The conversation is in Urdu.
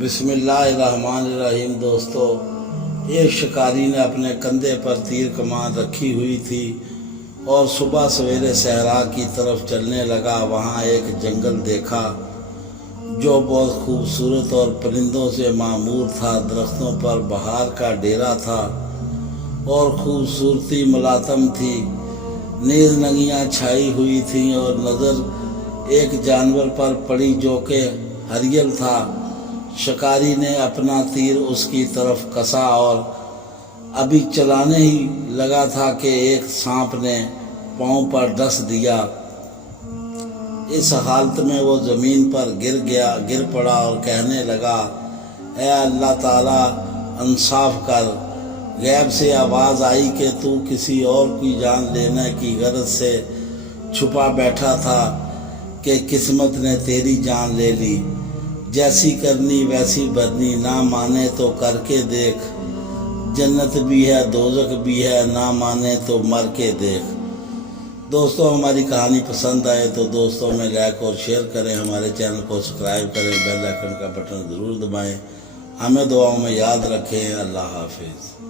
بسم اللہ الرحمن الرحیم۔ دوستو، ایک شکاری نے اپنے کندھے پر تیر کمان رکھی ہوئی تھی اور صبح سویرے صحرا کی طرف چلنے لگا۔ وہاں ایک جنگل دیکھا جو بہت خوبصورت اور پرندوں سے معمور تھا۔ درختوں پر بہار کا ڈیرا تھا اور خوبصورتی ملاتم تھی۔ نیز نگیاں چھائی ہوئی تھیں اور نظر ایک جانور پر پڑی جو کہ ہریل تھا۔ شکاری نے اپنا تیر اس کی طرف کسا اور ابھی چلانے ہی لگا تھا کہ ایک سانپ نے پاؤں پر ڈس دیا۔ اس حالت میں وہ زمین پر گر پڑا اور کہنے لگا، اے اللہ تعالیٰ، انصاف کر۔ غیب سے آواز آئی کہ تو کسی اور کی جان لینے کی غرض سے چھپا بیٹھا تھا کہ قسمت نے تیری جان لے لی۔ جیسی کرنی ویسی بھرنی، نہ مانے تو کر کے دیکھ۔ جنت بھی ہے دوزخ بھی ہے، نہ مانے تو مر کے دیکھ۔ دوستوں، ہماری کہانی پسند آئے تو دوستوں میں لائک اور شیئر کریں، ہمارے چینل کو سبسکرائب کریں، بیل آئیکن کا بٹن ضرور دبائیں۔ ہمیں دعاؤں میں یاد رکھیں۔ اللہ حافظ۔